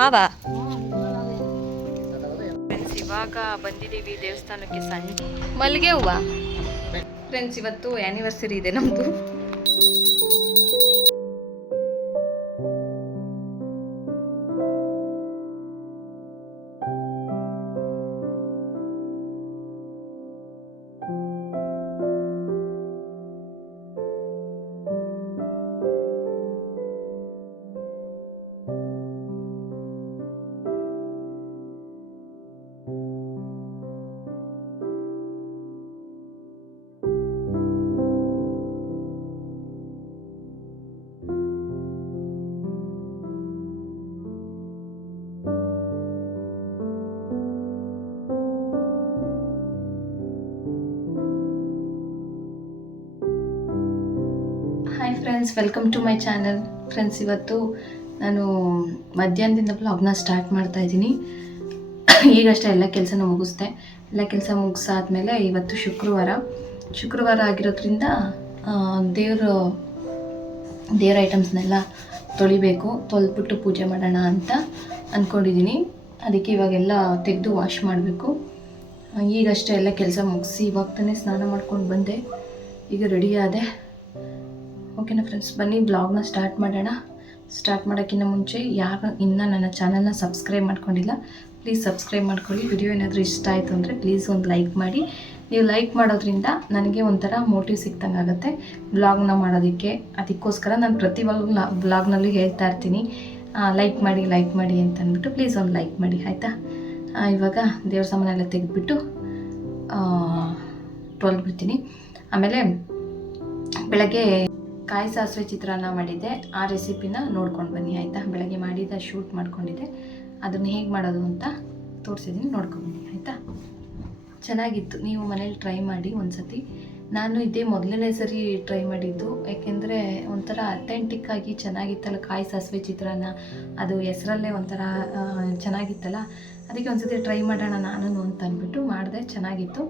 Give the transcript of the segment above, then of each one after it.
ಹಾವಾ friends, ಇವಾಗ ಬಂದಿದ್ದೀವಿ ದೇವಸ್ಥಾನಕ್ಕೆ. ಸಂಜೆ ಮಲ್ಲಿಗೆ ಹೂವು ಫ್ರೆಂಡ್ಸ್, ಇವತ್ತು ಆ್ಯನಿವರ್ಸರಿ ಇದೆ ನಮ್ಮದು. Hi friends, welcome to my channel. Friends, ಇವತ್ತು ನಾನು ಮಧ್ಯಾಹ್ನದಿಂದ ಬ್ಲಾಗ್ನ ಸ್ಟಾರ್ಟ್ ಮಾಡ್ತಾ ಇದ್ದೀನಿ. ಈಗಷ್ಟೇ ಎಲ್ಲ ಕೆಲಸನ ಮುಗಿಸ್ದೆ. ಎಲ್ಲ ಕೆಲಸ ಮುಗಿಸಾದ್ಮೇಲೆ ಇವತ್ತು ಶುಕ್ರವಾರ ಆಗಿರೋದ್ರಿಂದ ದೇವ್ರ ಐಟಮ್ಸ್ನೆಲ್ಲ ತೊಳೆದ್ಬಿಟ್ಟು ಪೂಜೆ ಮಾಡೋಣ ಅಂತ ಅಂದ್ಕೊಂಡಿದ್ದೀನಿ. ಅದಕ್ಕೆ ಇವಾಗೆಲ್ಲ ತೆಗೆದು ವಾಶ್ ಮಾಡಬೇಕು. ಈಗಷ್ಟೇ ಎಲ್ಲ ಕೆಲಸ ಮುಗಿಸಿ ಇವಾಗ ತಾನೇ ಸ್ನಾನ ಮಾಡ್ಕೊಂಡು ಬಂದೆ. ಈಗ ರೆಡಿ ಆದೆ. ಓಕೆನಾ ಫ್ರೆಂಡ್ಸ್, ಬನ್ನಿ ಬ್ಲಾಗ್ನ ಸ್ಟಾರ್ಟ್ ಮಾಡೋಣ. ಸ್ಟಾರ್ಟ್ ಮಾಡೋಕ್ಕಿಂತ ಮುಂಚೆ ಯಾರು ಇನ್ನೂ ನನ್ನ ಚಾನಲ್ನ ಸಬ್ಸ್ಕ್ರೈಬ್ ಮಾಡ್ಕೊಂಡಿಲ್ಲ, ಪ್ಲೀಸ್ ಸಬ್ಸ್ಕ್ರೈಬ್ ಮಾಡ್ಕೊಳ್ಳಿ. ವಿಡಿಯೋ ಏನಾದರೂ ಇಷ್ಟ ಆಯಿತು ಅಂದರೆ ಪ್ಲೀಸ್ ಒಂದು ಲೈಕ್ ಮಾಡಿ. ನೀವು ಲೈಕ್ ಮಾಡೋದ್ರಿಂದ ನನಗೆ ಒಂಥರ ಮೋಟಿವ್ ಸಿಕ್ತಂಗೆ ಆಗುತ್ತೆ ಬ್ಲಾಗ್ನ ಮಾಡೋದಕ್ಕೆ. ಅದಕ್ಕೋಸ್ಕರ ನಾನು ಪ್ರತಿ ಬ್ಲಾಗ್ನಲ್ಲೂ ಹೇಳ್ತಾ ಇರ್ತೀನಿ, ಲೈಕ್ ಮಾಡಿ ಅಂತ ಅಂದ್ಬಿಟ್ಟು ಪ್ಲೀಸ್ ಒಂದು ಲೈಕ್ ಮಾಡಿ, ಆಯಿತಾ? ಇವಾಗ ದೇವ್ರ ಸಾಮಾನೆಲ್ಲ ತೆಗೆದುಬಿಟ್ಟು ತೊಳೆದ್ಬಿಡ್ತೀನಿ. ಆಮೇಲೆ ಬೆಳಗ್ಗೆ ಕಾಯಿ ಸಾಸಿವೆ ಚಿತ್ರಾನ್ನ ಮಾಡಿದ್ದೆ, ಆ ರೆಸಿಪಿನ ನೋಡ್ಕೊಂಡು ಬನ್ನಿ, ಆಯಿತಾ? ಬೆಳಗ್ಗೆ ಮಾಡಿದ ಶೂಟ್ ಮಾಡ್ಕೊಂಡಿದ್ದೆ, ಅದನ್ನು ಹೇಗೆ ಮಾಡೋದು ಅಂತ ತೋರಿಸಿದ್ದೀನಿ, ನೋಡ್ಕೊಂಬನ್ನಿ, ಆಯಿತಾ? ಚೆನ್ನಾಗಿತ್ತು. ನೀವು ಮನೇಲಿ ಟ್ರೈ ಮಾಡಿ ಒಂದ್ಸತಿ. ನಾನು ಇದೇ ಮೊದಲನೇ ಸರಿ ಟ್ರೈ ಮಾಡಿದ್ದು, ಯಾಕೆಂದರೆ ಒಂಥರ ಅಥೆಂಟಿಕ್ಕಾಗಿ ಚೆನ್ನಾಗಿತ್ತಲ್ಲ ಕಾಯಿ ಸಾಸಿವೆ ಚಿತ್ರಾನ್ನ. ಅದು ಹೆಸರಲ್ಲೇ ಒಂಥರ ಚೆನ್ನಾಗಿತ್ತಲ್ಲ, ಅದಕ್ಕೆ ಒಂದ್ಸತಿ ಟ್ರೈ ಮಾಡೋಣ ನಾನು ಅಂತ ಅಂದ್ಬಿಟ್ಟು ಮಾಡಿದೆ. ಚೆನ್ನಾಗಿತ್ತು.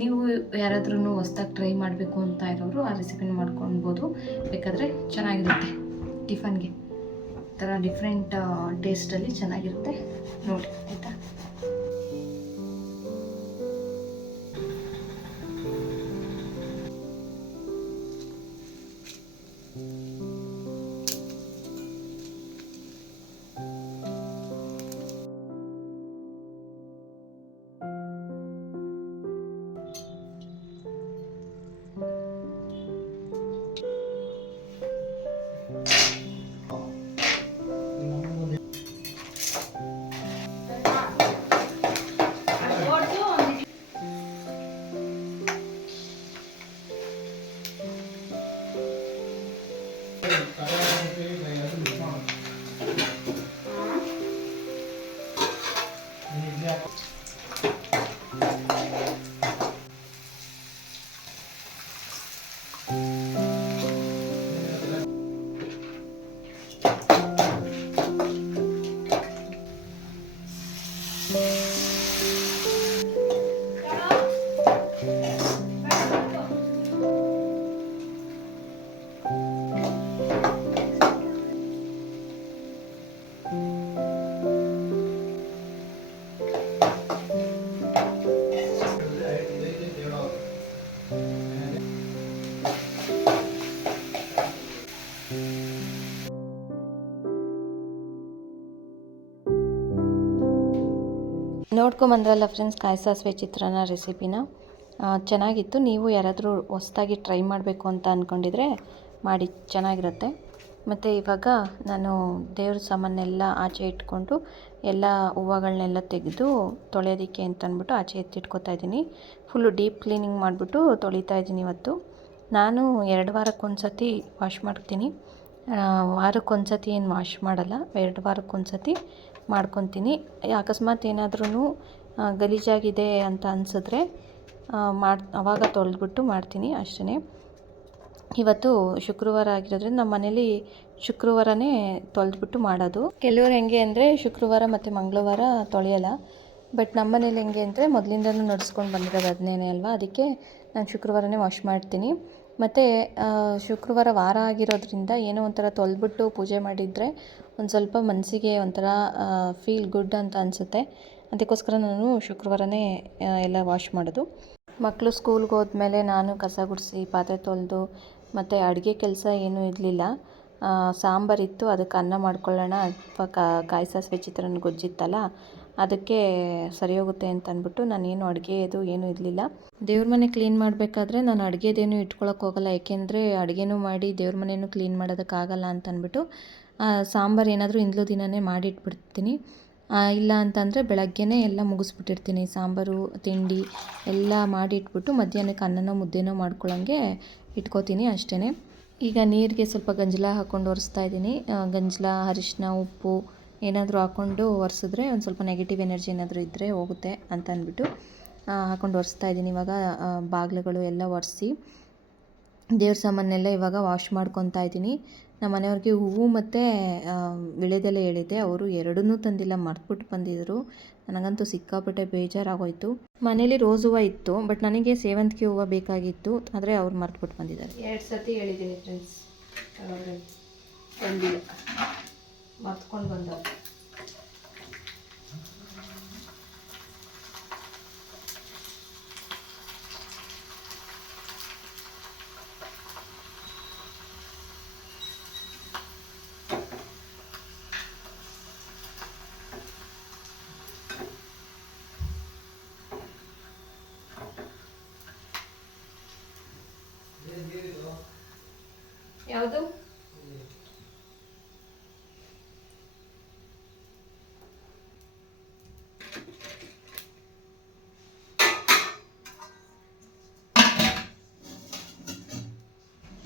ನೀವು ಯಾರಾದ್ರೂ ಹೊಸ್ದಾಗಿ ಟ್ರೈ ಮಾಡಬೇಕು ಅಂತ ಇರೋರು ಆ ರೆಸಿಪಿನ ಮಾಡ್ಕೊಳ್ಬೋದು. ಬೇಕಾದರೆ ಚೆನ್ನಾಗಿರುತ್ತೆ, ಟಿಫನ್ಗೆ ಥರ ಡಿಫ್ರೆಂಟ್ ಟೇಸ್ಟಲ್ಲಿ ಚೆನ್ನಾಗಿರುತ್ತೆ, ನೋಡಿ, ಆಯಿತಾ? ನೋಡ್ಕೊಂಬಂದ್ರಲ್ಲ ಫ್ರೆಂಡ್ಸ್, ಕಾಯಿ ಸಾಸಿವೆ ಚಿತ್ರಾನ್ನ ರೆಸಿಪಿನ. ಚೆನ್ನಾಗಿತ್ತು. ನೀವು ಯಾರಾದರೂ ಹೊಸ್ದಾಗಿ ಟ್ರೈ ಮಾಡಬೇಕು ಅಂತ ಅಂದ್ಕೊಂಡಿದ್ರೆ ಮಾಡಿ, ಚೆನ್ನಾಗಿರುತ್ತೆ. ಮತ್ತು ಇವಾಗ ನಾನು ದೇವ್ರ ಸಾಮಾನೆಲ್ಲ ಆಚೆ ಇಟ್ಕೊಂಡು ಎಲ್ಲ ಹೂವುಗಳನ್ನೆಲ್ಲ ತೆಗೆದು ತೊಳೆಯೋದಕ್ಕೆ ಅಂತ ಅಂದ್ಬಿಟ್ಟು ಆಚೆ ಎತ್ತಿಟ್ಕೊತಾ ಇದ್ದೀನಿ. ಫುಲ್ಲು ಡೀಪ್ ಕ್ಲೀನಿಂಗ್ ಮಾಡಿಬಿಟ್ಟು ತೊಳಿತಾ ಇದ್ದೀನಿ ಇವತ್ತು. ನಾನು 2 ವಾರಕ್ಕೊಂದು ಸತಿ ವಾಶ್ ಮಾಡ್ತೀನಿ. ವಾರಕ್ಕೊಂದು ಸತಿ ಏನು ವಾಶ್ ಮಾಡಲ್ಲ, 2 ವಾರಕ್ಕೊಂದು ಸತಿ ಮಾಡ್ಕೊತೀನಿ. ಅಕಸ್ಮಾತ್ ಏನಾದ್ರೂ ಗಲೀಜಾಗಿದೆ ಅಂತ ಅನಿಸಿದ್ರೆ ಆವಾಗ ತೊಳೆದ್ಬಿಟ್ಟು ಮಾಡ್ತೀನಿ, ಅಷ್ಟೇ. ಇವತ್ತು ಶುಕ್ರವಾರ ಆಗಿರೋದ್ರಿಂದ ನಮ್ಮ ಮನೇಲಿ ಶುಕ್ರವಾರನೇ ತೊಳೆದ್ಬಿಟ್ಟು ಮಾಡೋದು. ಕೆಲವ್ರು ಹೆಂಗೆ ಅಂದರೆ ಶುಕ್ರವಾರ ಮತ್ತು ಮಂಗಳವಾರ ತೊಳೆಯಲ್ಲ. ಬಟ್ ನಮ್ಮ ಮನೇಲಿ ಹೆಂಗೆ ಅಂದರೆ ಮೊದಲಿಂದನೂ ನಡೆಸ್ಕೊಂಡು ಬಂದಿರೋದು ಅದನ್ನೇ ಅಲ್ವಾ, ಅದಕ್ಕೆ ನಾನು ಶುಕ್ರವಾರನೇ ವಾಶ್ ಮಾಡ್ತೀನಿ. ಮತ್ತು ಶುಕ್ರವಾರ ವಾರ ಆಗಿರೋದ್ರಿಂದ ಏನೋ ಒಂಥರ ತೊಳೆದ್ಬಿಟ್ಟು ಪೂಜೆ ಮಾಡಿದರೆ ಒಂದು ಸ್ವಲ್ಪ ಮನಸ್ಸಿಗೆ ಒಂಥರ ಫೀಲ್ ಗುಡ್ ಅಂತ ಅನಿಸುತ್ತೆ. ಅದಕ್ಕೋಸ್ಕರ ನಾನು ಶುಕ್ರವಾರನೇ ಎಲ್ಲ ವಾಶ್ ಮಾಡೋದು. ಮಕ್ಕಳು ಸ್ಕೂಲ್ಗೆ ಹೋದ್ಮೇಲೆ ನಾನು ಕಸ ಗುಡಿಸಿ ಪಾತ್ರೆ ತೊಳೆದು ಮತ್ತು ಅಡುಗೆ ಕೆಲಸ ಏನೂ ಇರಲಿಲ್ಲ. ಸಾಂಬಾರಿತ್ತು, ಅದಕ್ಕೆ ಅನ್ನ ಮಾಡ್ಕೊಳ್ಳೋಣ ಅಥವಾ ಕಾಯಿ ಸಾಸಿವೆ ಚಿತ್ರಾನ್ನ ಗೊಜ್ಜಿತ್ತಲ್ಲ, ಅದಕ್ಕೆ ಸರಿ ಹೋಗುತ್ತೆ ಅಂತ ಅಂದ್ಬಿಟ್ಟು ನಾನೇನು ಅಡುಗೆದು ಏನೂ ಇರಲಿಲ್ಲ. ದೇವ್ರ ಮನೆ ಕ್ಲೀನ್ ಮಾಡಬೇಕಾದ್ರೆ ನಾನು ಅಡುಗೆದೇನು ಇಟ್ಕೊಳಕ್ಕೆ ಹೋಗಲ್ಲ, ಏಕೆಂದರೆ ಅಡುಗೆನೂ ಮಾಡಿ ದೇವ್ರ ಮನೆಯೂ ಕ್ಲೀನ್ ಮಾಡೋದಕ್ಕಾಗಲ್ಲ ಅಂತ ಅಂದ್ಬಿಟ್ಟು ಸಾಂಬಾರು ಏನಾದರೂ ಹಿಂದ್ಲು ದಿನವೇ ಮಾಡಿಟ್ಬಿಡ್ತೀನಿ. ಇಲ್ಲ ಅಂತಂದರೆ ಬೆಳಗ್ಗೆನೇ ಎಲ್ಲ ಮುಗಿಸ್ಬಿಟ್ಟಿರ್ತೀನಿ. ಸಾಂಬಾರು ತಿಂಡಿ ಎಲ್ಲ ಮಾಡಿಟ್ಬಿಟ್ಟು ಮಧ್ಯಾಹ್ನಕ್ಕೆ ಅನ್ನನೋ ಮುದ್ದೆನೋ ಮಾಡ್ಕೊಳ್ಳೋಂಗೆ ಇಟ್ಕೋತೀನಿ ಅಷ್ಟೇ. ಈಗ ನೀರಿಗೆ ಸ್ವಲ್ಪ ಗಂಜಲ ಹಾಕ್ಕೊಂಡು ಒರೆಸ್ತಾ ಇದ್ದೀನಿ. ಗಂಜಲ, ಅರಿಶಿನ, ಉಪ್ಪು ಏನಾದರೂ ಹಾಕ್ಕೊಂಡು ಒರೆಸಿದ್ರೆ ಒಂದು ಸ್ವಲ್ಪ ನೆಗೆಟಿವ್ ಎನರ್ಜಿ ಏನಾದರೂ ಇದ್ದರೆ ಹೋಗುತ್ತೆ ಅಂತ ಅಂದ್ಬಿಟ್ಟು ಹಾಕ್ಕೊಂಡು ಒರೆಸ್ತಾ ಇದ್ದೀನಿ. ಇವಾಗ ಬಾಗಿಲುಗಳು ಎಲ್ಲ ಒರೆಸಿ ದೇವ್ರ ಸಾಮಾನೆಲ್ಲ ಇವಾಗ ವಾಶ್ ಮಾಡ್ಕೊತಾ ಇದ್ದೀನಿ. ನಮ್ಮ ಮನೆಯವ್ರಿಗೆ ಹೂವು ಮತ್ತು ವಿಳೆದೆಲೆ ಹೇಳಿದ್ದೆ, ಅವರು ಎರಡನ್ನೂ ತಂದಿಲ್ಲ, ಮರ್ತ್ಬಿಟ್ಟು ಬಂದಿದ್ದರು. ನನಗಂತೂ ಸಿಕ್ಕಾಪಟ್ಟೆ ಬೇಜಾರಾಗೋಯಿತು. ಮನೇಲಿ ರೋಸ್ ಹೂವು ಇತ್ತು, ಬಟ್ ನನಗೆ ಸೇವಂತಿಗೆ ಹೂವು ಬೇಕಾಗಿತ್ತು, ಆದರೆ ಅವ್ರು ಮರ್ತ್ಬಿಟ್ಟು ಬಂದಿದ್ದಾರೆ. 2 ಸರ್ತಿ ಹೇಳಿದ್ದೀನಿ ಫ್ರೆಂಡ್ಸ್, ತಂದಿಲ್ಲ, ಮರ್ತ್ಕೊಂಡು ಬಂದವರು. ಯಾವುದು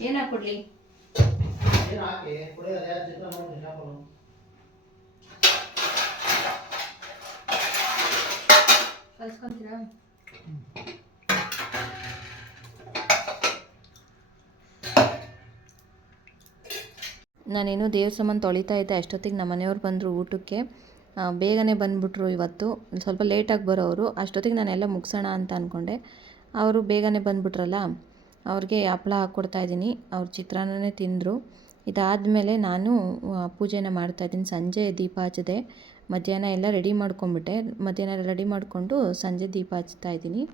ಏನು ಹಾಕ್ಕೊಡ್ಲಿ? ಕಲ್ಸ್ಕೊಂತೀರಾ? ನಾನೇನು ದೇವ್ರ ಸಾಮಾನು ತೊಳಿತಾ ಇದ್ದೆ, ಅಷ್ಟೊತ್ತಿಗೆ ನಮ್ಮ ಮನೆಯವ್ರು ಬಂದರು ಊಟಕ್ಕೆ. ಬೇಗನೆ ಬಂದುಬಿಟ್ರು ಇವತ್ತು, ಸ್ವಲ್ಪ ಲೇಟಾಗಿ ಬರೋರು. ಅಷ್ಟೊತ್ತಿಗೆ ನಾನೆಲ್ಲ ಮುಗಿಸೋಣ ಅಂತ ಅಂದ್ಕೊಂಡೆ. ಅವರು ಬೇಗನೆ ಬಂದುಬಿಟ್ರಲ್ಲ, ಅವ್ರಿಗೆ ಹಪ್ಳ ಹಾಕ್ಕೊಡ್ತಾಯಿದ್ದೀನಿ. ಅವ್ರು ಚಿತ್ರಾನ್ನನೇ ತಿಂದರು. ಇದಾದಮೇಲೆ ನಾನು ಪೂಜೆನ ಮಾಡ್ತಾಯಿದ್ದೀನಿ. ಸಂಜೆ ದೀಪ ಹಚ್ಚಿದೆ, ಮಧ್ಯಾಹ್ನ ಎಲ್ಲ ರೆಡಿ ಮಾಡ್ಕೊಂಬಿಟ್ಟೆ. ಮಧ್ಯಾಹ್ನ ರೆಡಿ ಮಾಡಿಕೊಂಡು ಸಂಜೆ ದೀಪ ಹಚ್ತಾಯಿದ್ದೀನಿ.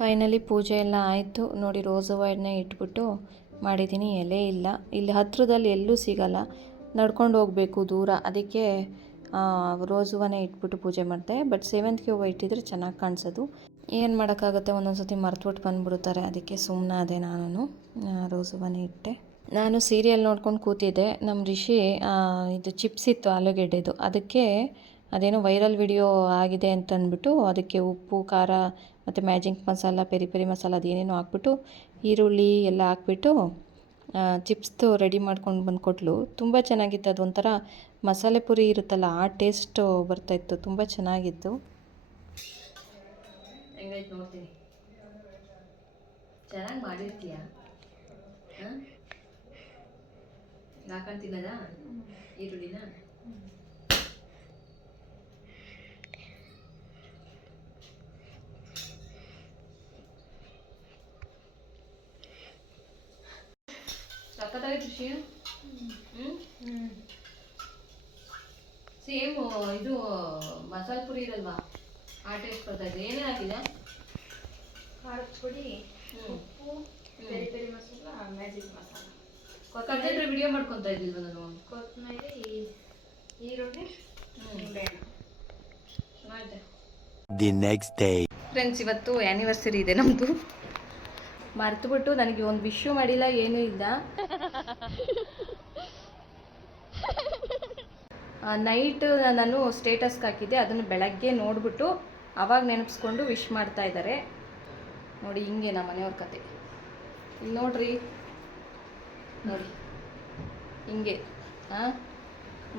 ಫೈನಲಿ ಪೂಜೆ ಎಲ್ಲ ಆಯಿತು ನೋಡಿ. ರೋಸ್ ಹೂವು ಎಣ್ಣೆ ಇಟ್ಬಿಟ್ಟು ಮಾಡಿದ್ದೀನಿ. ಎಲೆ ಇಲ್ಲ, ಇಲ್ಲಿ ಹತ್ರದಲ್ಲಿ ಎಲ್ಲೂ ಸಿಗಲ್ಲ, ನಡ್ಕೊಂಡು ಹೋಗಬೇಕು ದೂರ. ಅದಕ್ಕೆ ರೋಸ್ ಹೂವನ್ನೇ ಇಟ್ಬಿಟ್ಟು ಪೂಜೆ ಮಾಡಿದೆ. ಬಟ್ ಸೇವಂತಿಗೆ ಹೂವು ಇಟ್ಟಿದ್ರೆ ಚೆನ್ನಾಗಿ ಕಾಣಿಸೋದು. ಏನು ಮಾಡೋಕ್ಕಾಗುತ್ತೆ, ಒಂದೊಂದು ಸತಿ ಮರ್ತುಬಿಟ್ಟು ಬಂದುಬಿಡ್ತಾರೆ. ಅದಕ್ಕೆ ಸುಮ್ಮನೆ ಅದೇ ನಾನು ರೋಸ್ ಹೂವನ್ನೇ ಇಟ್ಟೆ. ನಾನು ಸೀರಿಯಲ್ ನೋಡ್ಕೊಂಡು ಕೂತಿದ್ದೆ. ನಮ್ಮ ರಿಷಿ ಇದು ಚಿಪ್ಸ್ ಇತ್ತು ಆಲೂಗೆಡ್ಡೆದು, ಅದಕ್ಕೆ ಅದೇನೋ ವೈರಲ್ ವಿಡಿಯೋ ಆಗಿದೆ ಅಂತಂದ್ಬಿಟ್ಟು ಅದಕ್ಕೆ ಉಪ್ಪು, ಖಾರ ಮತ್ತು magic masala, peri peri masala ಅದೇನೇನೋ ಹಾಕ್ಬಿಟ್ಟು ಈರುಳ್ಳಿ ಎಲ್ಲ ಹಾಕ್ಬಿಟ್ಟು ಚಿಪ್ಸ್ದು ರೆಡಿ ಮಾಡ್ಕೊಂಡು ಬಂದು ಕೊಟ್ಟಳು. ತುಂಬ ಚೆನ್ನಾಗಿತ್ತು. ಅದು ಒಂಥರ ಮಸಾಲೆ ಪುರಿ ಇರುತ್ತಲ್ಲ, ಆ ಟೇಸ್ಟು ಬರ್ತಾಯಿತ್ತು. ತುಂಬ ಚೆನ್ನಾಗಿತ್ತು. ಹೆಂಗಾಯ್ತು ನೋಡ್ತೀನಿ. ಚೆನ್ನಾಗಿ ಮಾಡಿರ್ತೀಯ, ಹಾಕೊಂತಿಲ್ಲದ ಈರುಳ್ಳಿನ. ಸಕ್ಕತ್ತಾಗಿ ಖುಷಿ. ಸೇಮ್ ಇದು ಮಸಾಲೆ ಪುರಿ ಇರಲ್ವಾ, ಆ ಟೇಸ್ಟ್ ಬರ್ತಾ ಇದೆ. ಏನೇ ಹಾಕಿದೆ? ಖಾರದ ಪುಡಿ, ಉಪ್ಪು, ಪೆರಿ ಪೆರಿ ಮಸಾಲ, ಮ್ಯಾಜಿಕ್ ಮಸಾಲ. ಕೊತ್ತಂಬರಿ ವಿಡಿಯೋ ಮಾಡ್ಕೊತಾ ಇದ್ದಿಲ್ವ ನಾನು? ಕೊತ್ತಂಬರಿ, ಈರುಳ್ಳಿ, ನಿಂಬೆಹಣ್ಣು. The next day. ಫ್ರೆಂಡ್ಸ್, ಇವತ್ತು ಆ್ಯನಿವರ್ಸರಿ ಇದೆ ನಮ್ಮದು. ಮರ್ತುಬಿಟ್ಟು ನನಗೆ ಒಂದು ವಿಶ್ಯೂ ಮಾಡಿಲ್ಲ, ಏನೂ ಇಲ್ಲ. ನೈಟ್ ನಾನು ಸ್ಟೇಟಸ್ಗೆ ಹಾಕಿದ್ದೆ, ಅದನ್ನು ಬೆಳಗ್ಗೆ ನೋಡಿಬಿಟ್ಟು ಆವಾಗ ನೆನಪಿಸ್ಕೊಂಡು ವಿಶ್ ಮಾಡ್ತಾ ಇದ್ದಾರೆ ನೋಡಿ. ಹಿಂಗೆ ನಮ್ಮ ಮನೆಯವ್ರ ಕತೆ. ಇಲ್ಲಿ ನೋಡ್ರಿ, ನೋಡಿ ಹಿಂಗೆ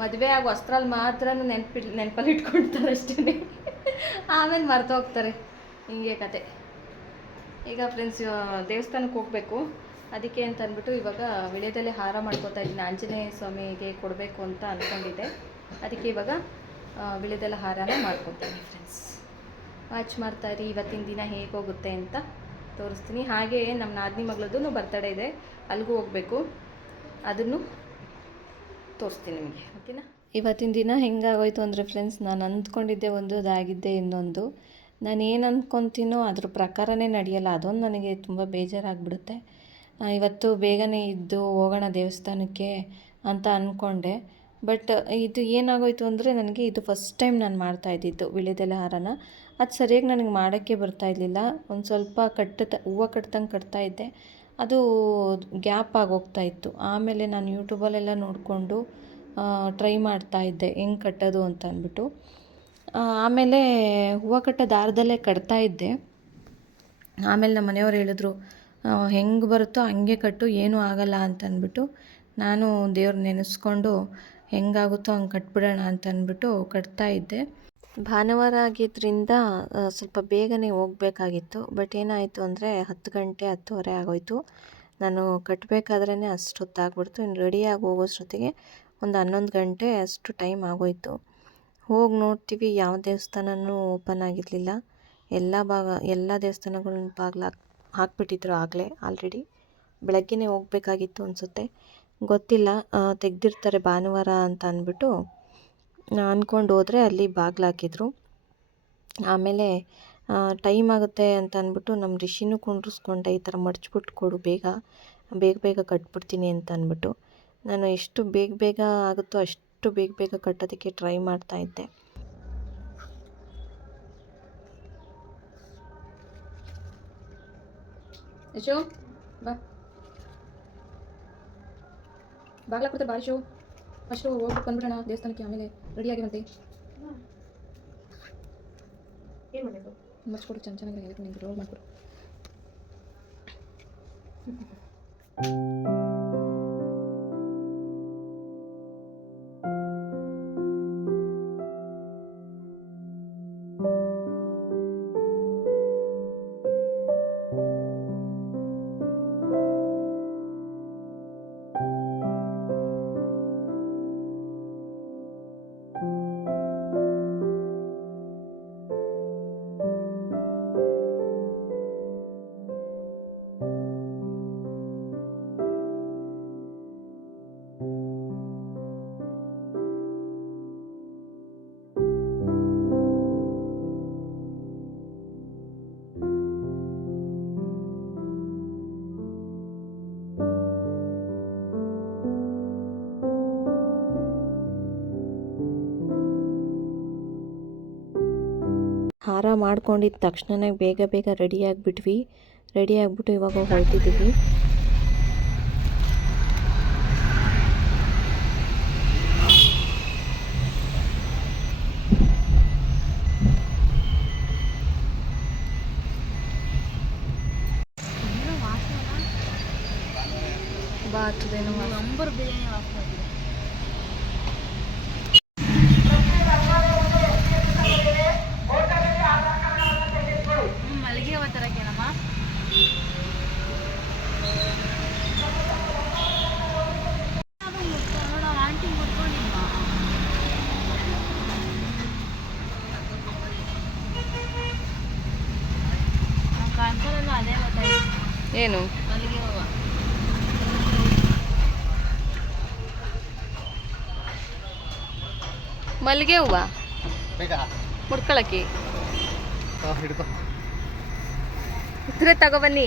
ಮದುವೆ ಆಗೋ ಅಸ್ತ್ರಲ್ಲಿ ಮಾತ್ರ ನೆನಪಲ್ಲಿ ಇಟ್ಕೊಳ್ತಾರೆ ಅಷ್ಟೇ, ಆಮೇಲೆ ಮರ್ತು ಹೋಗ್ತಾರೆ. ಹಿಂಗೆ ಕತೆ. ಈಗ ಫ್ರೆಂಡ್ಸ್ ದೇವಸ್ಥಾನಕ್ಕೆ ಹೋಗಬೇಕು, ಅದಕ್ಕೆ ಅಂತ ಅಂದ್ಬಿಟ್ಟು ಇವಾಗ ವಿಳ್ಯದೆಲೆ ಹಾರ ಮಾಡ್ಕೋತಾ ಇದ್ದೀನಿ. ಆಂಜನೇಯ ಸ್ವಾಮಿಗೆ ಕೊಡಬೇಕು ಅಂತ ಅಂದ್ಕೊಂಡಿದ್ದೆ, ಅದಕ್ಕೆ ಇವಾಗ ವಿಳ್ಯದೆಲೆ ಹಾರನ ಮಾಡ್ಕೊತೀನಿ ಫ್ರೆಂಡ್ಸ್. ವಾಚ್ ಮಾಡ್ತಾಯಿರಿ, ಇವತ್ತಿನ ದಿನ ಹೇಗೆ ಹೋಗುತ್ತೆ ಅಂತ ತೋರಿಸ್ತೀನಿ. ಹಾಗೆ ನಮ್ಮ ನಾದಿನಿ ಮಗಳದ್ದು ಬರ್ತಡೇ ಇದೆ, ಅಲ್ಲಿಗೂ ಹೋಗಬೇಕು, ಅದನ್ನು ತೋರಿಸ್ತೀನಿ ನಿಮಗೆ. ಓಕೆನಾ? ಇವತ್ತಿನ ದಿನ ಹೆಂಗಾಗೋಯ್ತು ಅಂದರೆ ಫ್ರೆಂಡ್ಸ್, ನಾನು ಅಂದ್ಕೊಂಡಿದ್ದೆ ಒಂದು, ಅದಾಗಿದ್ದೆ ಇನ್ನೊಂದು. ನಾನು ಏನು ಅಂದ್ಕೊತೀನೋ ಅದ್ರ ಪ್ರಕಾರನೇ ನಡೆಯಲ್ಲ, ಅದೊಂದು ನನಗೆ ತುಂಬ ಬೇಜಾರಾಗ್ಬಿಡುತ್ತೆ. ಇವತ್ತು ಬೇಗನೆ ಇದ್ದು ಹೋಗೋಣ ದೇವಸ್ಥಾನಕ್ಕೆ ಅಂತ ಅಂದ್ಕೊಂಡೆ. ಬಟ್ ಇದು ಏನಾಗೋಯ್ತು ಅಂದರೆ, ನನಗೆ ಇದು ಫಸ್ಟ್ ಟೈಮ್ ನಾನು ಮಾಡ್ತಾಯಿದ್ದಿದ್ದು ವಿಳ್ಯದೆಲೆ ಹಾರನ. ಅದು ಸರಿಯಾಗಿ ನನಗೆ ಮಾಡೋಕ್ಕೆ ಬರ್ತಾಯಿರಲಿಲ್ಲ. ಒಂದು ಸ್ವಲ್ಪ ಹೂವು ಕಟ್ದಂಗೆ ಕಟ್ತಾಯಿದ್ದೆ, ಅದು ಗ್ಯಾಪ್ ಆಗೋಗ್ತಾಯಿತ್ತು. ಆಮೇಲೆ ನಾನು ಯೂಟ್ಯೂಬಲ್ಲೆಲ್ಲ ನೋಡಿಕೊಂಡು ಟ್ರೈ ಮಾಡ್ತಾಯಿದ್ದೆ ಹೆಂಗೆ ಕಟ್ಟೋದು ಅಂತ ಅಂದ್ಬಿಟ್ಟು. ಆಮೇಲೆ ಹೂವು ಕಟ್ಟೋ ದಾರದಲ್ಲೇ ಕಟ್ತಾಯಿದ್ದೆ. ಆಮೇಲೆ ನಮ್ಮ ಮನೆಯವ್ರು ಹೇಳಿದ್ರು, ಹೆಂಗೆ ಬರುತ್ತೋ ಹಂಗೆ ಕಟ್ಟು, ಏನೂ ಆಗಲ್ಲ ಅಂತ ಅಂದ್ಬಿಟ್ಟು ನಾನು ದೇವ್ರ ನೆನೆಸ್ಕೊಂಡು ಹೆಂಗಾಗುತ್ತೋ ಹಂಗೆ ಕಟ್ಬಿಡೋಣ ಅಂತ ಅಂದ್ಬಿಟ್ಟು ಕಟ್ತಾಯಿದ್ದೆ. ಭಾನುವಾರ ಆಗಿದ್ದರಿಂದ ಸ್ವಲ್ಪ ಬೇಗನೆ ಹೋಗಬೇಕಾಗಿತ್ತು. ಬಟ್ ಏನಾಯಿತು ಅಂದರೆ 10 ಗಂಟೆ 10:15 ಆಗೋಯಿತು. ನಾನು ಕಟ್ಟಬೇಕಾದ್ರೇ ಅಷ್ಟೊತ್ತಾಗ್ಬಿಡ್ತು. ಇನ್ನು ರೆಡಿಯಾಗಿ ಹೋಗೋಷ್ಟೊತ್ತಿಗೆ ಒಂದು 11 ಗಂಟೆ ಅಷ್ಟು ಟೈಮ್ ಆಗೋಯಿತು. ಹೋಗಿ ನೋಡ್ತೀವಿ, ಯಾವ ದೇವಸ್ಥಾನವೂ ಓಪನ್ ಆಗಿರಲಿಲ್ಲ. ಎಲ್ಲ ದೇವಸ್ಥಾನಗಳನ್ನ ಬಾಗಿಲು ಹಾಕ್ಬಿಟ್ಟಿದ್ರು ಆಲ್ರೆಡಿ. ಬೆಳಗ್ಗೆನೇ ಹೋಗಬೇಕಾಗಿತ್ತು ಅನಿಸುತ್ತೆ, ಗೊತ್ತಿಲ್ಲ. ತೆಗೆದಿರ್ತಾರೆ ಭಾನುವಾರ ಅಂತ ಅಂದ್ಬಿಟ್ಟು ಅಂದ್ಕೊಂಡು ಹೋದರೆ ಅಲ್ಲಿ ಬಾಗಿಲು ಹಾಕಿದ್ರು. ಆಮೇಲೆ ಟೈಮ್ ಆಗುತ್ತೆ ಅಂತ ಅಂದ್ಬಿಟ್ಟು ನಮ್ಮ ರಿಷಿನೂ ಕುಂಡ್ರಿಸ್ಕೊಂಡೆ, ಈ ಥರ ಮಡ್ಚ್ಬಿಟ್ಟು ಕೊಡು, ಬೇಗ ಕಟ್ಬಿಡ್ತೀನಿ ಅಂತ ಅಂದ್ಬಿಟ್ಟು. ನಾನು ಎಷ್ಟು ಬೇಗ ಆಗುತ್ತೋ ಅಷ್ಟು ಬೇಗ ಕಟ್ಟೋದಕ್ಕೆ ಟ್ರೈ ಮಾಡ್ತಾಯಿದ್ದೆ. ಯಶೋ ಬಾ, ಬಾಗ್ಲ ಕೊಡ್ತಾರೆ ಬಾ ಯಶೋ. ಫಸ್ಟು ಹೋಗ್ಬಿಟ್ಟು ಬಂದ್ಬಿಡೋಣ ದೇವಸ್ಥಾನಕ್ಕೆ, ಆಮೇಲೆ ರೆಡಿಯಾಗಿ ಬಂತೆ. ಏನು ಮಾಡಬೇಕು? ಮರ್ಚ್ಕೊಡು, ಚೆನ್ನಾಗಿ ಹೇಳ್ಕೊಂಡು ನಿಂಗೆ ರೋಲ್ ಮಾಡಿಕೊಡು. ಹಾರ ಮಾಡ್ಕೊಂಡಿದ್ದ ತಕ್ಷಣವೇ ಬೇಗ ರೆಡಿಯಾಗಿಬಿಟ್ವಿ. ರೆಡಿಯಾಗಿಬಿಟ್ಟು ಇವಾಗ ಹೊರಟಿದ್ದೀವಿ. ಬಾತುದೇನು ನಂಬರ್ ಬಿರಿಯಾನಿ ಮಲ್ಲಿಗೆ ಹೂವು ತರಕೇನಮ್ಮ? ಆಂಟಿ ಮುಟ್ಕೊಂಡಿಮ್ಮ ಕಾಣ್ಸಲ್ಲ, ಅದೇ ಗೊತ್ತಾಯ್ತು. ಏನು ಮಲ್ಲಿಗೆ ಹೂವು? ಮಲ್ಲಿಗೆ ಹೂವ ಮುಡ್ಕೊಳಕ್ಕೆ ಇದ್ರೆ ತಗೊಬನ್ನಿ.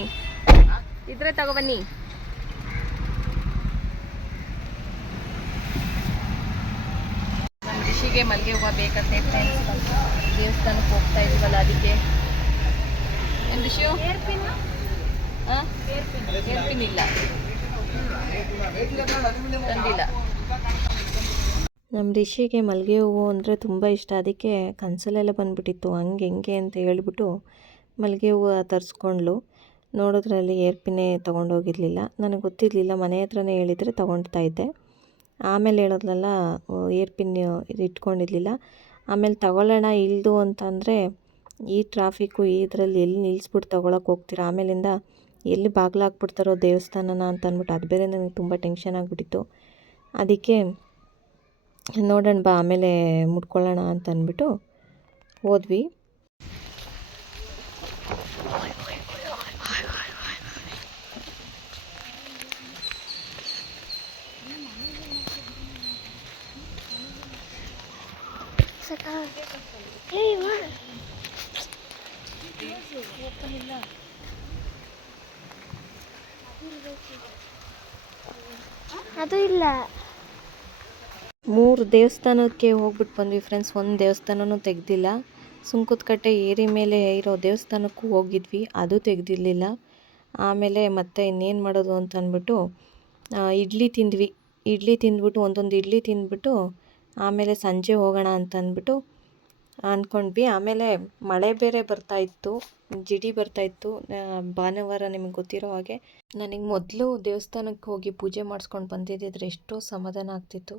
ನಮ್ಮ ಋಷಿಗೆ ಮಲ್ಲಿಗೆ ಹೂವು ಬೇಕಂತೆ ಫ್ರೆಂಡ್ಸ್. ದೇವಸ್ಥಾನಕ್ಕೆ ಹೋಗ್ತಾ ಇದೀವಲ್ಲ ಅದಕ್ಕೆ. ಏನು ಋಷಿ? ಹಾಂ, ಏರ್ಪಿನ್ ಇಲ್ಲ, ತಂದಿಲ್ಲ. ನಮ್ಮ ರಿಷಿಗೆ ಮಲ್ಲಿಗೆ ಹೂವು ಅಂದರೆ ತುಂಬ ಇಷ್ಟ. ಅದಕ್ಕೆ ಕನಸಲ್ಲೆಲ್ಲ ಬಂದುಬಿಟ್ಟಿತ್ತು ಹಂಗೆ ಹೆಂಗೆ ಅಂತ ಹೇಳ್ಬಿಟ್ಟು ಮಲ್ಲಿಗೆ ಹೂವು ತರಿಸ್ಕೊಂಡ್ಳು. ನೋಡೋದ್ರಲ್ಲಿ ಏರ್ ಪಿನ್ನೇ ತೊಗೊಂಡೋಗಿರಲಿಲ್ಲ. ನನಗೆ ಗೊತ್ತಿರಲಿಲ್ಲ, ಮನೆ ಹತ್ರನೇ ಹೇಳಿದರೆ ತೊಗೊಳ್ತಾ ಇದ್ದೆ. ಆಮೇಲೆ ಹೇಳೋದ್ಲಲ್ಲ ಏರ್ ಪಿನ್ ಇಟ್ಕೊಂಡಿರಲಿಲ್ಲ. ಆಮೇಲೆ ತಗೊಳ್ಳೋಣ ಇಳ್ದು ಅಂತಂದರೆ ಈ ಟ್ರಾಫಿಕ್ಕು ಇದರಲ್ಲಿ ಎಲ್ಲಿ ನಿಲ್ಲಿಸ್ಬಿಟ್ಟು ತೊಗೊಳಕ್ಕೆ ಹೋಗ್ತೀರಾ, ಆಮೇಲಿಂದ ಎಲ್ಲಿ ಬಾಗಿಲು ಹಾಕ್ಬಿಡ್ತಾರೋ ದೇವಸ್ಥಾನನ ಅಂತ ಅಂದ್ಬಿಟ್ಟು ಅದು ಬೇರೆ ನನಗೆ ತುಂಬ ಟೆನ್ಷನ್ ಆಗಿಬಿಟ್ಟಿತ್ತು. ಅದಕ್ಕೆ ನೋಡೋಣ ಬಾ ಆಮೇಲೆ ಮುಡ್ಕೊಳ್ಳೋಣ ಅಂತ ಅಂದ್ಬಿಟ್ಟು ಹೋದ್ವಿ. ಅದು ಇಲ್ಲ. 3 ದೇವಸ್ಥಾನಕ್ಕೆ ಹೋಗ್ಬಿಟ್ಟು ಬಂದ್ವಿ ಫ್ರೆಂಡ್ಸ್. ಒಂದು ದೇವಸ್ಥಾನನೂ ತೆಗೆದಿಲ್ಲ. ಸುಂಕದಕಟ್ಟೆ ಏರಿ ಮೇಲೆ ಇರೋ ದೇವಸ್ಥಾನಕ್ಕೂ ಹೋಗಿದ್ವಿ, ಅದು ತೆಗೆದಿರಲಿಲ್ಲ. ಆಮೇಲೆ ಮತ್ತೆ ಇನ್ನೇನು ಮಾಡೋದು ಅಂತ ಅಂದ್ಬಿಟ್ಟು ಇಡ್ಲಿ ತಿಂದ್ವಿ. ಇಡ್ಲಿ ತಿಂದ್ಬಿಟ್ಟು ಒಂದೊಂದು ಇಡ್ಲಿ ತಿಂದ್ಬಿಟ್ಟು ಆಮೇಲೆ ಸಂಜೆ ಹೋಗೋಣ ಅಂತ ಅಂದ್ಬಿಟ್ಟು ಅಂದ್ಕೊಂಡ್ವಿ. ಆಮೇಲೆ ಮಳೆ ಬೇರೆ ಬರ್ತಾಯಿತ್ತು, ಜಿಡಿ ಬರ್ತಾಯಿತ್ತು. ಭಾನುವಾರ ನಿಮಗೆ ಗೊತ್ತಿರೋ ಹಾಗೆ ನನಗೆ ಮೊದಲು ದೇವಸ್ಥಾನಕ್ಕೆ ಹೋಗಿ ಪೂಜೆ ಮಾಡಿಸ್ಕೊಂಡು ಬಂದಿದ್ದಿದ್ರೆ ಎಷ್ಟೋ ಸಮಾಧಾನ ಆಗ್ತಿತ್ತು.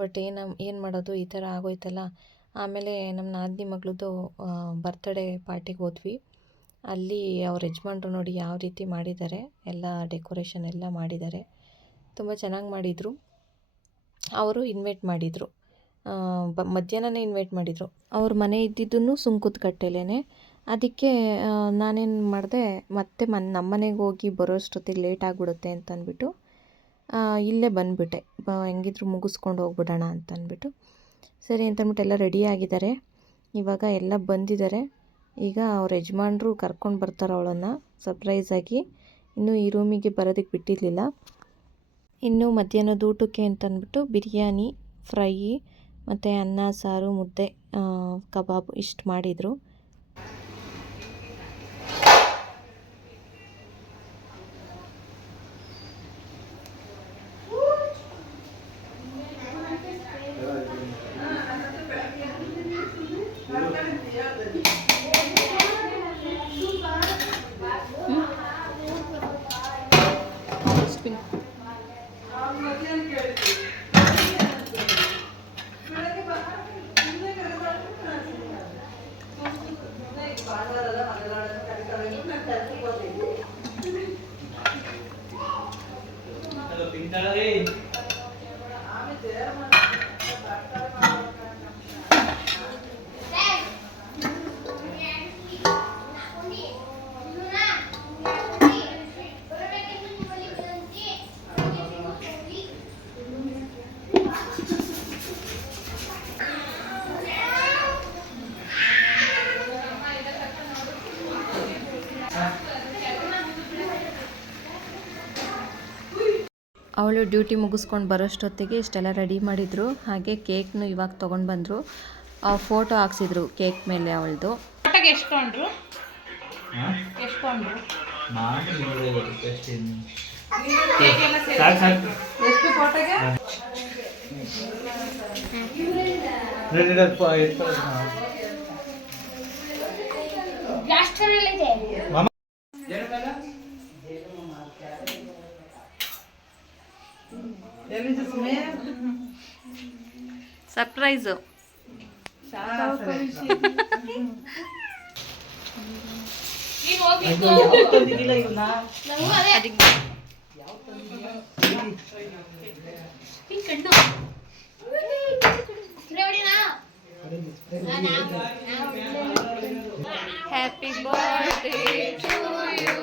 ಬಟ್ ಏನು ಮಾಡೋದು, ಈ ಥರ ಆಗೋಯ್ತಲ್ಲ. ಆಮೇಲೆ ನಮ್ಮ ನಾದಿನಿ ಮಗಳದ್ದು ಬರ್ತ್ಡೇ ಪಾರ್ಟಿಗೆ ಹೋದ್ವಿ. ಅಲ್ಲಿ ಅವ್ರ ಯಜಮಾನ್ರು ನೋಡಿ ಯಾವ ರೀತಿ ಮಾಡಿದ್ದಾರೆ, ಎಲ್ಲ ಡೆಕೋರೇಷನ್ ಎಲ್ಲ ಮಾಡಿದ್ದಾರೆ, ತುಂಬ ಚೆನ್ನಾಗಿ ಮಾಡಿದರು. ಅವರು ಇನ್ವೈಟ್ ಮಾಡಿದರು, ಮಧ್ಯಾಹ್ನನೇ ಇನ್ವೈಟ್ ಮಾಡಿದರು. ಅವ್ರ ಮನೆ ಇದ್ದಿದ್ದನ್ನು ಸುಂಕದಕಟ್ಟೆಲೇ. ಅದಕ್ಕೆ ನಾನೇನು ಮಾಡಿದೆ, ಮತ್ತೆ ನಮ್ಮ ಮನೆಗೆ ಹೋಗಿ ಬರೋಷ್ಟೊತ್ತಿಗೆ ಲೇಟ್ ಆಗಿಬಿಡುತ್ತೆ ಅಂತ ಅಂದ್ಬಿಟ್ಟು ಇಲ್ಲೇ ಬಂದುಬಿಟ್ಟೆ. ಹೆಂಗಿದ್ರು ಮುಗಿಸ್ಕೊಂಡು ಹೋಗ್ಬಿಡೋಣ ಅಂತ ಅಂದ್ಬಿಟ್ಟು ಸರಿ ಅಂತಂದ್ಬಿಟ್ಟು ಎಲ್ಲ ರೆಡಿ ಆಗಿದ್ದಾರೆ. ಇವಾಗ ಎಲ್ಲ ಬಂದಿದ್ದಾರೆ. ಈಗ ಅವ್ರ ಯಜಮಾನ್ರು ಕರ್ಕೊಂಡು ಬರ್ತಾರೆ ಅವಳನ್ನು ಸರ್ಪ್ರೈಸಾಗಿ. ಇನ್ನೂ ಈ ರೂಮಿಗೆ ಬರೋದಕ್ಕೆ ಬಿಟ್ಟಿರಲಿಲ್ಲ. ಇನ್ನು ಮಧ್ಯಾಹ್ನದ ಊಟಕ್ಕೆ ಅಂತಂದ್ಬಿಟ್ಟು ಬಿರಿಯಾನಿ, ಫ್ರೈ ಮತ್ತು ಅನ್ನ, ಸಾರು, ಮುದ್ದೆ, ಕಬಾಬ್ ಇಷ್ಟು ಮಾಡಿದರು. ಅವಳು ಡ್ಯೂಟಿ ಮುಗಿಸ್ಕೊಂಡು ಬರೋಷ್ಟೊತ್ತಿಗೆ ಇಷ್ಟೆಲ್ಲ ರೆಡಿ ಮಾಡಿದರು. ಹಾಗೆ ಕೇಕ್ನು ಇವಾಗ ತೊಗೊಂಡು ಬಂದರು. ಫೋಟೋ ಹಾಕ್ಸಿದ್ರು ಕೇಕ್ ಮೇಲೆ ಅವಳದು. ಎಷ್ಟು surprise. Happy birthday to you,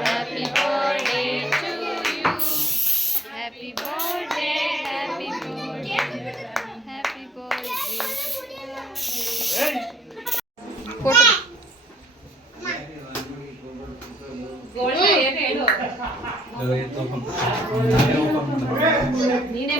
happy birthday to you, happy birthday, happy birthday, happy birthday. Photo ನೀನೇ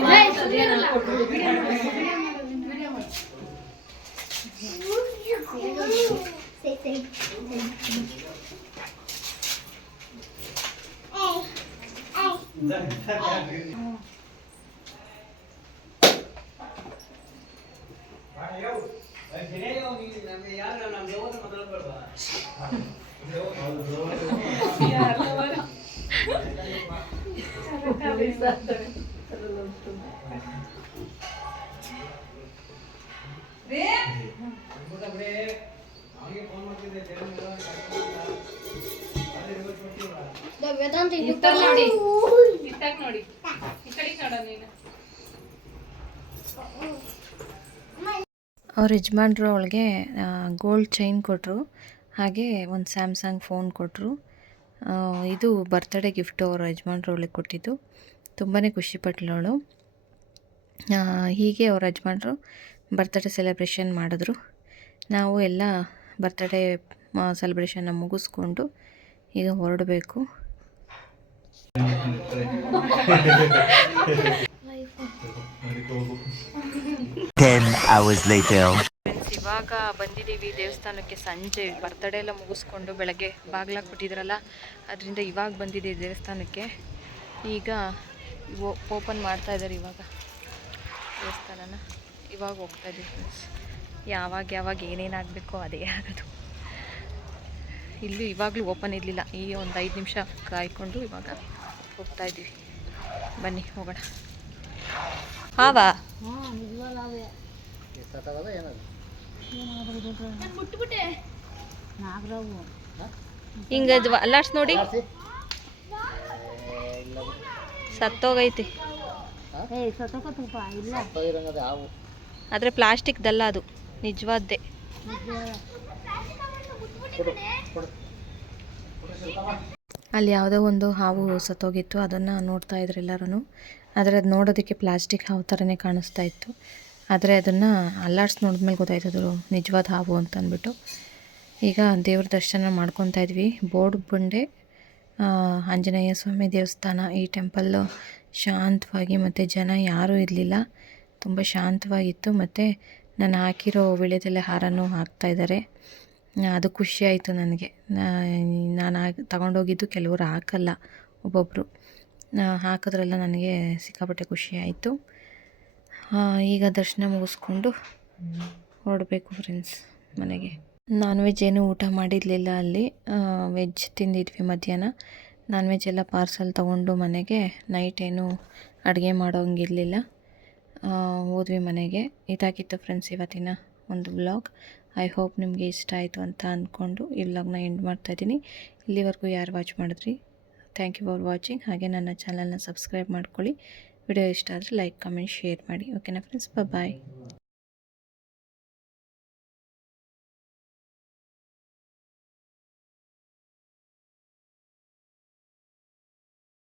ಇತ್ತಾಗ ನೋಡಿ ಇತ್ತಾಗ ನೋಡಿ ಈ ಕಡೆ ನೋಡ ನೀನು. ಅವ್ರ ಯಜಮಾನ್ರು ಅವಳಿಗೆ ಗೋಲ್ಡ್ ಚೈನ್ ಕೊಟ್ಟರು, ಹಾಗೆ ಒಂದು ಸ್ಯಾಮ್ಸಂಗ್ ಫೋನ್ ಕೊಟ್ಟರು. ಇದು ಬರ್ತ್ಡೇ ಗಿಫ್ಟು ಅವ್ರ ಯಜಮಾನ್ರು ಅವಳಿಗೆ ಕೊಟ್ಟಿದ್ದು. ತುಂಬಾ ಖುಷಿಪಟ್ಲು ಅವಳು. ಹೀಗೆ ಅವ್ರ ಯಜಮಾನ್ರು ಬರ್ತ್ಡೇ ಸೆಲೆಬ್ರೇಷನ್ ಮಾಡಿದ್ರು. ನಾವು ಎಲ್ಲ ಬರ್ತ್ಡೇ ಸೆಲೆಬ್ರೇಷನ್ನ ಮುಗಿಸ್ಕೊಂಡು ಈಗ ಹೊರಡಬೇಕು. ಫ್ರೆಂಡ್ಸ್, ಇವಾಗ ಬಂದಿದ್ದೀವಿ ದೇವಸ್ಥಾನಕ್ಕೆ. ಸಂಜೆ ಬರ್ತಡೇ ಎಲ್ಲ ಮುಗಿಸ್ಕೊಂಡು ಬೆಳಗ್ಗೆ ಬಾಗಿಲಾಕ್ಬಿಟ್ಟಿದ್ರಲ್ಲ, ಅದರಿಂದ ಇವಾಗ ಬಂದಿದ್ದೀವಿ ದೇವಸ್ಥಾನಕ್ಕೆ. ಈಗ ಓಪನ್ ಮಾಡ್ತಾ ಇದ್ದಾರೆ ಇವಾಗ ದೇವಸ್ಥಾನನ. ಇವಾಗ ಹೋಗ್ತಾಯಿದ್ದೀವಿ ಫ್ರೆಂಡ್ಸ್. ಯಾವಾಗ ಏನೇನಾಗಬೇಕೋ ಅದೇ ಆಗೋದು. ಇಲ್ಲೂ ಇವಾಗಲೂ ಓಪನ್ ಇರಲಿಲ್ಲ. ಈ ಒಂದು 5 ನಿಮಿಷ ಕಾಯ್ಕೊಂಡು ಇವಾಗ ಹೋಗ್ತಾಯಿದ್ದೀವಿ. ಬನ್ನಿ ಹೋಗೋಣ. ಹಾವಾ ಹಿಂಗೆ ಅಲ್ಲಾಡ್ಸ್ ನೋಡಿ, ಸತ್ತೋಗೈತಿ. ಆದರೆ ಪ್ಲಾಸ್ಟಿಕ್ದಲ್ಲ, ಅದು ನಿಜವಾದ್ದೇ. ಅಲ್ಲಿ ಯಾವುದೋ ಒಂದು ಹಾವು ಸತ್ತೋಗಿತ್ತು, ಅದನ್ನು ನೋಡ್ತಾ ಇದ್ರು ಎಲ್ಲರೂ. ಆದರೆ ಅದು ನೋಡೋದಕ್ಕೆ ಪ್ಲಾಸ್ಟಿಕ್ ಹಾವು ಥರನೇ ಕಾಣಿಸ್ತಾ ಇತ್ತು. ಆದರೆ ಅದನ್ನು ಅಲ್ಲಾಡ್ಸಿ ನೋಡಿದ್ಮೇಲೆ ಗೊತ್ತಾಯ್ತದು ನಿಜವಾದ ಹಾವು ಅಂತ ಅಂದ್ಬಿಟ್ಟು. ಈಗ ದೇವ್ರ ದರ್ಶನ ಮಾಡ್ಕೊತಾ ಇದ್ವಿ. ಬೋರ್ಡ್ ಬಂಡೆ ಆಂಜನೇಯ ಸ್ವಾಮಿ ದೇವಸ್ಥಾನ. ಈ ಟೆಂಪಲ್ಲು ಶಾಂತವಾಗಿ, ಮತ್ತು ಜನ ಯಾರೂ ಇರಲಿಲ್ಲ, ತುಂಬ ಶಾಂತವಾಗಿತ್ತು. ಮತ್ತು ನಾನು ಹಾಕಿರೋ ವೀಳ್ಯದೆಲೆ ಹಾರನೂ ಹಾಕ್ತಾಯಿದ್ದಾರೆ. ಅದು ಖುಷಿ ಆಯಿತು ನನಗೆ. ನಾನು ತಗೊಂಡೋಗಿದ್ದು ಕೆಲವರು ಹಾಕಲ್ಲ, ಒಬ್ಬೊಬ್ಬರು ಹಾಕಿದ್ರೆಲ್ಲ ನನಗೆ ಸಿಕ್ಕಾಪಟ್ಟೆ ಖುಷಿ ಆಯಿತು. ಈಗ ದರ್ಶನ ಮುಗಿಸ್ಕೊಂಡು ಹೊರಡಬೇಕು ಫ್ರೆಂಡ್ಸ್ ಮನೆಗೆ. ನಾನ್ ವೆಜ್ ಏನೂ ಊಟ ಮಾಡಿರಲಿಲ್ಲ ಅಲ್ಲಿ. ವೆಜ್ ತಿಂದಿದ್ವಿ ಮಧ್ಯಾಹ್ನ. ನಾನ್ ವೆಜ್ ಎಲ್ಲ ಪಾರ್ಸಲ್ ತೊಗೊಂಡು ಮನೆಗೆ. ನೈಟ್ ಏನು ಅಡುಗೆ ಮಾಡೋಂಗಿರಲಿಲ್ಲ, ಹೋದ್ವಿ ಮನೆಗೆ. ಇದಾಗಿತ್ತು ಫ್ರೆಂಡ್ಸ್ ಇವತ್ತಿನ ಒಂದು ವ್ಲಾಗ್. ಐ ಹೋಪ್ ನಿಮಗೆ ಇಷ್ಟ ಆಯಿತು ಅಂತ ಅಂದ್ಕೊಂಡು ಈ ವ್ಲಾಗ್ನ ಎಂಡ್ ಮಾಡ್ತಾಯಿದ್ದೀನಿ. ಇಲ್ಲಿವರೆಗೂ ಯಾರು ವಾಚ್ ಮಾಡಿದ್ರಿ, ಥ್ಯಾಂಕ್ ಯು ಫಾರ್ ವಾಚಿಂಗ್. ಹಾಗೆ ನನ್ನ ಚಾನಲ್ನ ಸಬ್ಸ್ಕ್ರೈಬ್ ಮಾಡ್ಕೊಳ್ಳಿ. ವಿಡಿಯೋ ಇಷ್ಟ ಆದರೆ ಲೈಕ್, ಕಮೆಂಟ್, ಶೇರ್ ಮಾಡಿ. ಓಕೆನಾ ಫ್ರೆಂಡ್ಸ್, ಬಾಯ್.